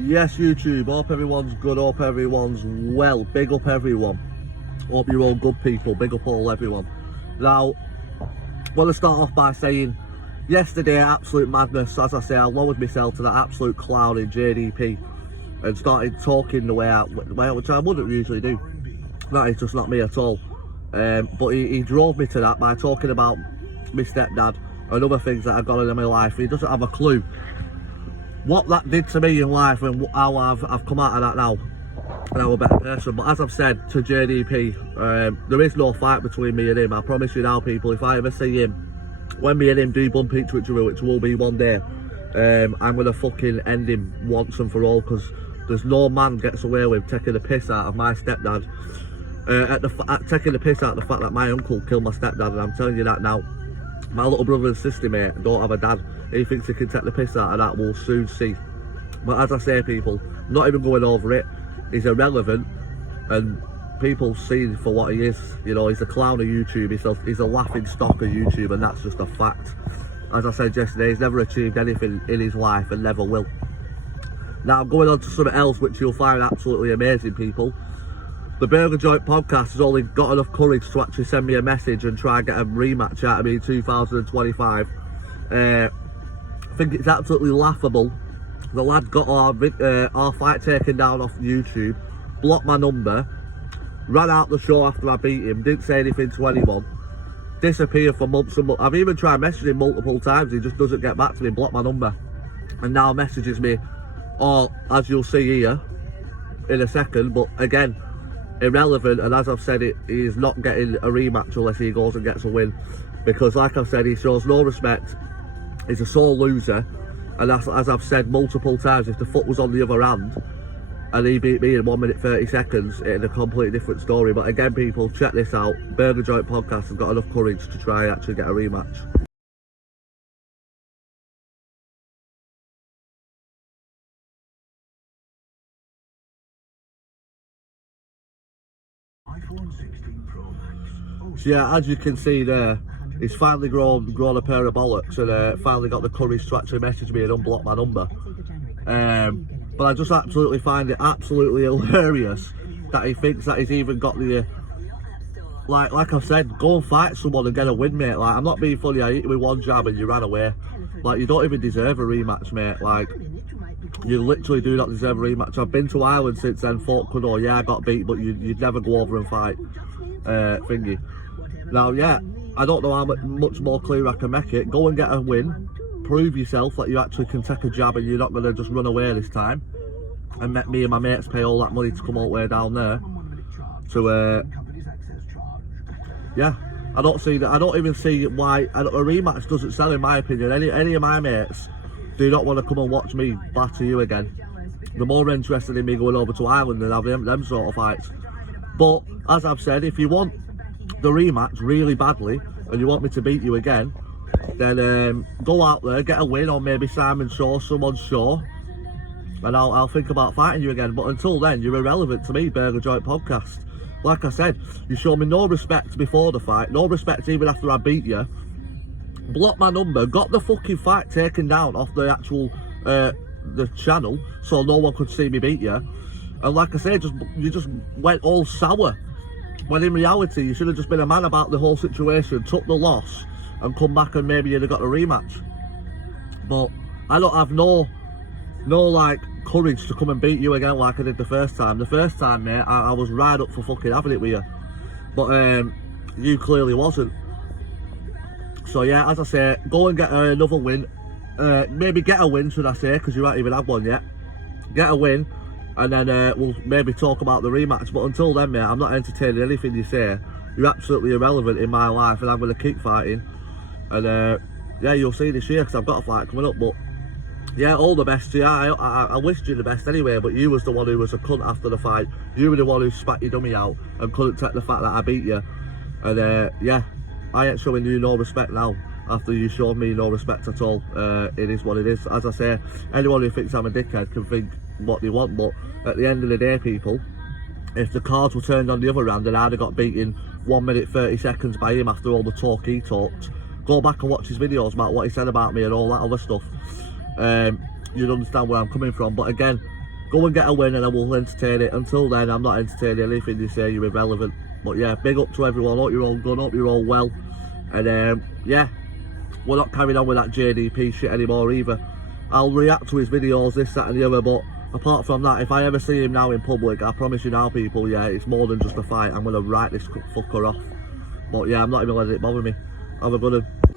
Yes, YouTube, hope everyone's good, hope everyone's well. Big up everyone. Hope you're all good people, big up all everyone. Now, I want to start off by saying, yesterday, absolute madness. As I say, I lowered myself to that absolute clown in JDP and started talking the way out, which I wouldn't usually do. That is just not me at all. But he drove me to that by talking about my stepdad and other things that I've got in my life. He doesn't have a clue what that did to me in life and how I've come out of that now and I'm a better person. But as I've said to JDP, there is no fight between me and him. I promise you now, people, if I ever see him, when me and him do bump into each other, which will be one day, I'm gonna fucking end him once and for all, because there's no man gets away with taking the piss out of my stepdad, taking the piss out of the fact that my uncle killed my stepdad. And I'm telling you that now, my little brother and sister, mate, don't have a dad. He thinks he can take the piss out of that. We'll soon see. But as I say, people, not even going over it. He's irrelevant, and people see him for what he is. You know, he's a clown of YouTube. He's a laughing stock of YouTube, and that's just a fact. As I said yesterday, he's never achieved anything in his life and never will. Now, I'm going on to something else which you'll find absolutely amazing, people. The Burger Joint podcast has only got enough courage to actually send me a message and try and get a rematch out of me in 2025. I think it's absolutely laughable. The lad got our fight taken down off YouTube, blocked my number, ran out the show after I beat him, didn't say anything to anyone, disappeared for months and months. I've even tried messaging him multiple times, he just doesn't get back to me, blocked my number, and now messages me, or as you'll see here in a second. But again, irrelevant, and as I've said, he's not getting a rematch unless he goes and gets a win, because like I've said, he shows no respect. He's a sore loser, and as I've said multiple times, if the foot was on the other hand and he beat me in 1 minute 30 seconds, it's a completely different story. But again, people, check this out. Burger Joint podcast has got enough courage to try and actually get a rematch. So yeah, as you can see there, he's finally grown a pair of bollocks and finally got the courage to actually message me and unblock my number. But I just absolutely find it absolutely hilarious that he thinks that he's even got the like I've said, go and fight someone and get a win, mate. Like, I'm not being funny, I hit you with one jab and you ran away. Like, you don't even deserve a rematch, mate. Like, you literally do not deserve a rematch. I've been to Ireland since then, fought Cuddle, yeah, I got beat, but you'd never go over and fight thingy. Now, yeah, I don't know how much more clear I can make it. Go and get a win, prove yourself that you actually can take a jab and you're not going to just run away this time and make me and my mates pay all that money to come all the way down there to yeah, I don't see that. I don't even see why a rematch doesn't sell, in my opinion. Any of my mates do not want to come and watch me batter you again. They're more interested in me going over to Ireland than having them sort of fights. But as I've said, if you want the rematch really badly and you want me to beat you again, then go out there, get a win on maybe Simon Shaw, someone's show, and I'll think about fighting you again. But until then, you're irrelevant to me, Burger Joint podcast. Like I said, you showed me no respect before the fight, no respect even after I beat you, blocked my number, got the fucking fight taken down off the actual the channel so no one could see me beat you, and like I said, you just went all sour, when in reality you should have just been a man about the whole situation, took the loss and come back and maybe you'd have got a rematch. But I don't have no like courage to come and beat you again like I did the first time. The first time, mate, I was right up for fucking having it with you, but you clearly wasn't. So yeah, as I say, go and get another win, maybe get a win, should I say, because you haven't even had one yet. Get a win, and then we'll maybe talk about the rematch. But until then, mate, I'm not entertaining anything you say. You're absolutely irrelevant in my life, and I'm going to keep fighting. And yeah, you'll see this year, because I've got a fight coming up. But yeah, all the best to you. I wished you the best anyway, but you was the one who was a cunt after the fight. You were the one who spat your dummy out and couldn't take the fact that I beat you. And yeah, I ain't showing you no respect now after you showed me no respect at all. It is what it is. As I say, anyone who thinks I'm a dickhead can think what they want, but at the end of the day, people, if the cards were turned on the other hand and I'd have got beaten 1 minute 30 seconds by him after all the talk he talked, go back and watch his videos about what he said about me and all that other stuff. You'd understand where I'm coming from. But again, Go and get a win and I will entertain it. Until then, I'm not entertaining anything you say, you're irrelevant. But yeah, big up to everyone, hope you're all good, hope you're all well. And yeah, we're not carrying on with that JDP shit anymore either. I'll react to his videos, this, that and the other, but apart from that, if I ever see him now in public, I promise you now people, yeah, it's more than just a fight. I'm going to write this fucker off. But yeah, I'm not even letting it bother me. Have a good one.